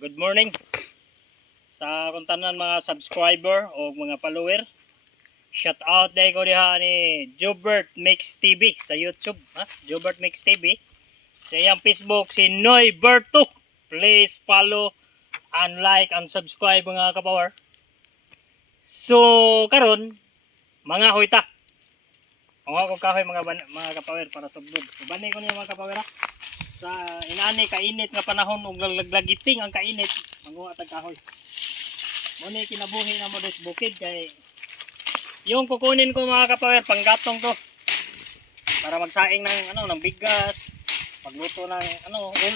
Good morning sa akong tanan mga subscriber o mga follower. Shout out day ko diha ni Jobert Mix TV sa YouTube, ha? Jobert Mix TV. Sa iyang Facebook si Noy Berto. Please follow and like and subscribe mga kapower. So karon mga hoyta. Ang ako kahoy mga kapower para subod. So bani ko niya mga kapower ha? Sa inani kainit nga panahon ug laglagiting ang kainit manguha tag kahoy. Mo ni kinabuhi na mo des bukid kay yung kukunin ko mga kapower panggatong ko para magsaing ng bigas, pagluto ng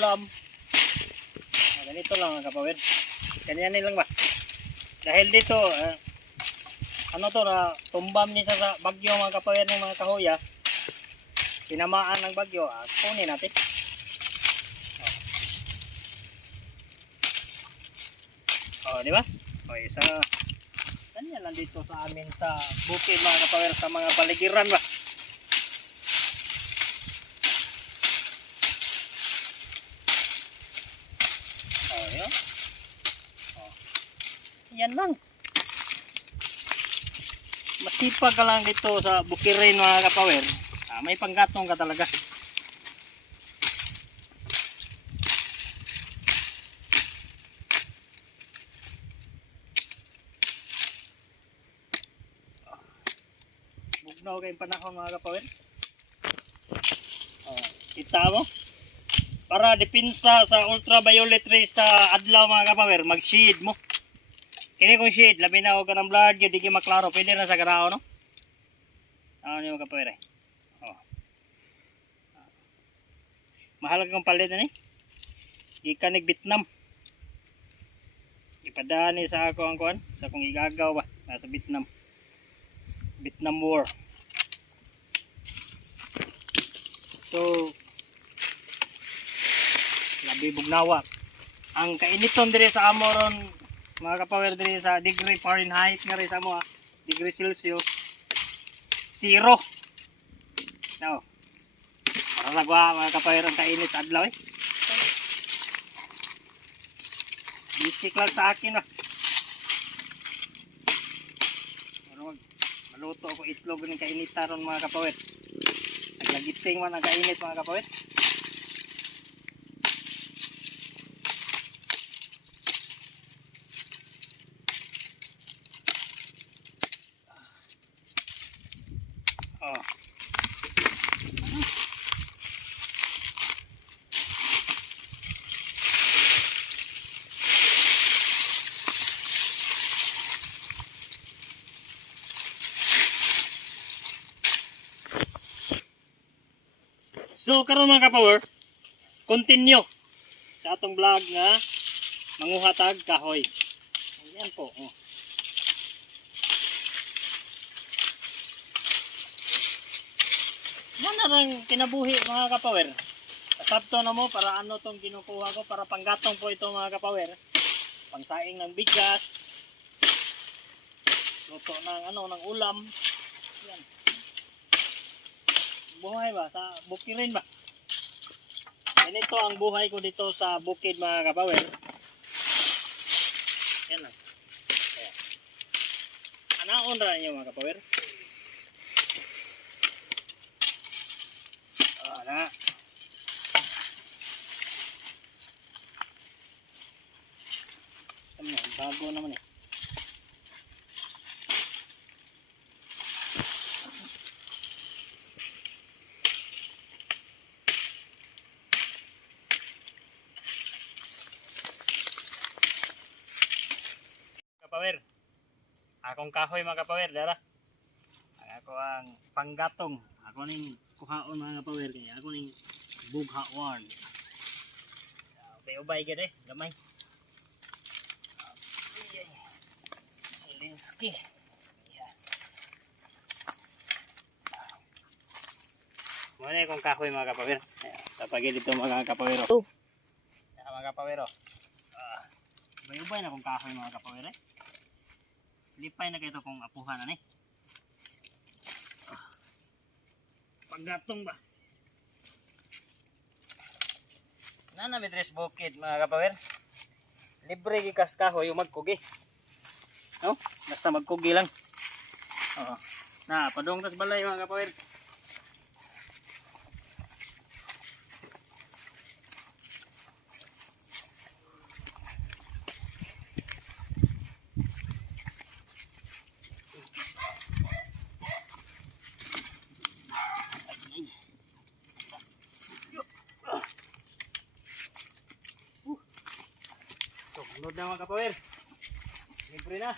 ulam. Ganito lang mga kapower. Ganyan lang ba? Dahil dito na tumbam niya sa bagyo mga kapower ng mga kahoya. Tinamaan ng bagyo, kunin natin. Di ba? O isa ganyan lang dito sa amin sa bukid mga kapower sa mga paligiran ba. Yun. Yan lang. Masipag ka lang dito sa bukirin mga kapower. May panggatong ka talaga. Bugnaw kayong panahon mga kapower. Kita mo? Para depensa sa ultraviolet rays sa adlaw mga kapower, mag-shade mo. Kini kung shade, labi na huwag ka ng blurred, yun di kayo maklaro. Pwede na sa garao, no? Ano yung mga kapower eh. Mahal kang palit na eh. Ikanig Vietnam. Ipadani sa ako ang kuhan, sa kung igagaw ba, nasa Vietnam. Vietnam War. So, labi bugnawa. Ang kainiton dire sa amoron mga kapower dire sa degree Fahrenheit nga rin sa mo degree Celsius 0. No. Para nagwa mga kapower ang kainit sa adlaw eh. Basic lang sa akin ah. Maluto ako itlog ng kainitan ron mga kapower. Naglagiting man ang kainit mga kapower. So karon mga kapower, continue sa atong vlog nga manguhatag kahoy. Ayan po. Mana rang kinabuhi mga kapower. Kasabto na mo para ano tong kinukuha ko para panggatong po ito mga kapower. Pangsaing ng bigas. Luto ng ng ulam. Yan. Buhay ba? Sa bukirin ba? Ganito ang buhay ko dito sa bukid mga kapower. Yan lang. Ayan. Anaon ra niyo mga kapower. Na. Bago naman eh. Kapower. Akong kahoy mga kapower, dara. Ako ang panggatong. Ako ning kuhaon mga kapower kaya ako ning bughaon. Ubay-ubay gid eh, gamay. Linsky. Yan. Muna akong kahoy mga kapower. Tapagid dito mga kapower. Mga kapower. Ubay-ubay na akong kahoy mga kapower eh. Lipay na kayo kung apuhan na eh. Paggatong ba? Nana midres bukid mga kapower. libre gikas kahoy yung magkugi. No? Basta magkugi lang. Oo. Na, padung tas balay mga kapawir. Sumunod na mga kapawir. Libre na.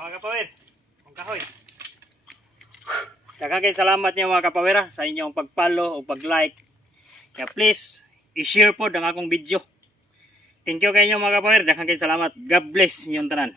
Mga kapawir, ang kahoy. Daghang salamat niyo mga kapawir sa inyong pag-follow o pag-like. Kaya please, i-share po ang akong video. Thank you kayo mga kapawir. Daghang salamat. God bless inyong tanan.